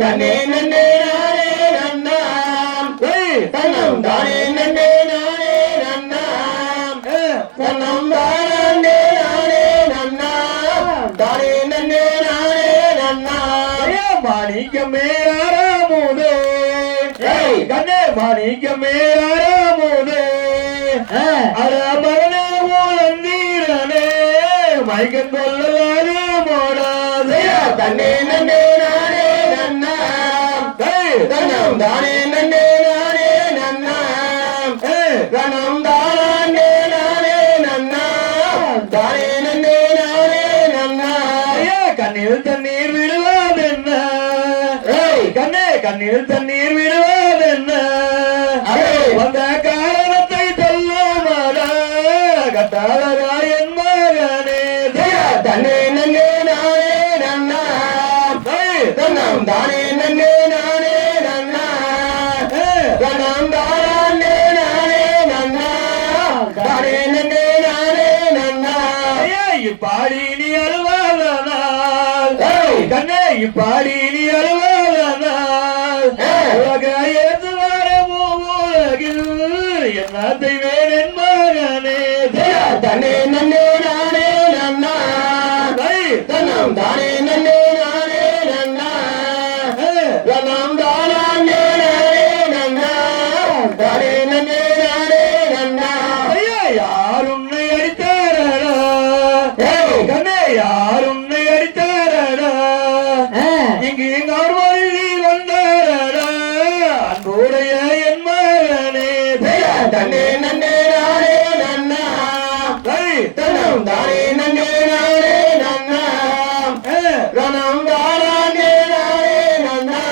தன்னே நன்னே நானே நன்னா தன்னம் தானே நன்னே நானே நன்னா தன்னம் தானே நானே நன்னா தானே நன்னே நானே நன்னா மாணிக்கமே ஆராமுதே கண்ணே மாணிக்கமே ஆராமுதே அராமரணே மூலந்தீரனே மைக்கன் கொள்ளலாறு மோடாதே தன்னே நன்னே நானே நன்னா தன்னம் தானே நன்னே நானே நன்னா தன்னம் தானே நானே நன்னா தானே நன்னே நானே நன்னா கண்ணில் தண்ணீர் விடுவதென்ன கண்ணே கண்ணில் தண்ணீர் விடுவதென்ன வந்த காரணத்தை சொல்லுமாடா கட்டாளரா என் மகனே தன்னே நன்னே நானே நன்னா தன்னம் தானே நன்னே நானே நன்னா தன்னம் தானே நானே நன்னா தானே நன்னே நானே நன்னா இப்பாடி நீ அழுவாதனால் கண்ணே இப்பாடி நீ அழுவாதனால் உலக ஏது வர உலகில் என்னத்தை வேணன் மகனே தன்னே நன்னே நானே நன்னா தன்னம் தானே நன்னே நானே நன்னா தன்னம் தானே நானே நன்னா தானே நன்னே நானே நன்னா யார் உன்னை அடித்தாரடா கண்ணே யார் உன்னை அடித்தாரடா இங்கு அருள்வழி வந்தாரடா அன்புடைய என் மகனே தன்னே நன்னே நானே நன்னா தன்னம் தானே நன்னே நானே நன்னா தன்னம் தானே நானே நன்னா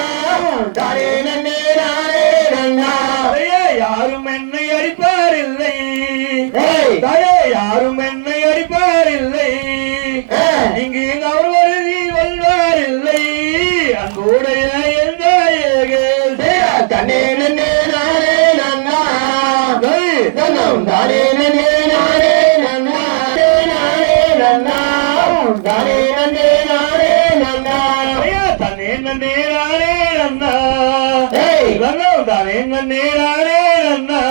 தானே நன்னே நானே நன்னா யாரும் என்னை அடிப்பாரில்லை தாயே யாரும் என்னை அடிப்பாரில்லை இங்கு அவர் வருதி வந்தாரில்லை அன்புடைய என் தாயகே தன்னே நன்னே நானே நன்னா தன்னம் தானே நன்னே நானே நன்னா நானே நன்னா தானே நன்னே நானே நன்னா தன்னே நன்னே நானே நன்னா தன்னம் தானே நன்னே நானே நன்னா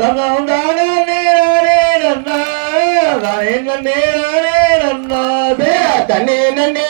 தன்னம் தானே நானே நன்னா தானே நன்னே நானே நன்னா தன்னே நன்னே